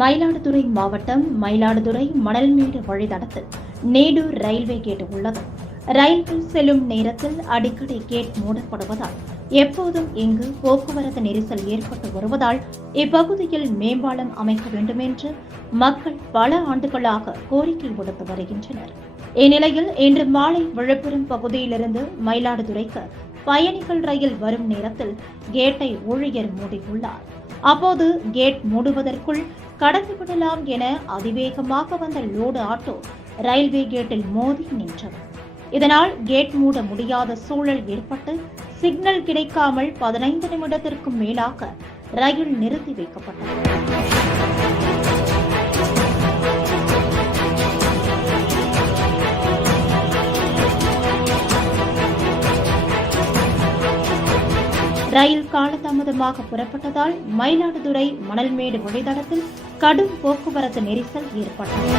மயிலாடுதுறை மாவட்டம் மயிலாடுதுறை மணல்மேடு வழித்தடத்தில் நேடூர் railway gate உள்ளது. ரயில்வே செல்லும் நேரத்தில் அடிக்கடி கேட் மூடப்படுவதால் எப்போதும் இங்கு போக்குவரத்து நெரிசல் ஏற்பட்டு வருவதால் இப்பகுதியில் மேம்பாலம் அமைக்க வேண்டும் என்று மக்கள் பல ஆண்டுகளாக கோரிக்கை விடுத்து வருகின்றனர். இந்நிலையில் இன்று மாலை விழுப்புரம் பகுதியிலிருந்து மயிலாடுதுறைக்கு பயணிகள் ரயில் வரும் நேரத்தில் கேட்டை ஊழியர் மூடியுள்ளார். அப்போது கேட் மூடுவதற்குள் கடந்துவிடலாம் என அதிவேகமாக வந்த லோடு ஆட்டோ ரயில்வே கேட்டில் மோதி நின்றது. இதனால் கேட் மூட முடியாத சூழல் ஏற்பட்டு சிக்னல் கிடைக்காமல் 15 நிமிடத்திற்கும் மேலாக ரயில் நிறுத்தி வைக்கப்பட்டது. ரயில் காலதாமதமாக புறப்பட்டதால் மயிலாடுதுறை மணல்மேடு வழித்தடத்தில் கடும் போக்குவரத்து நெரிசல் ஏற்பட்டது.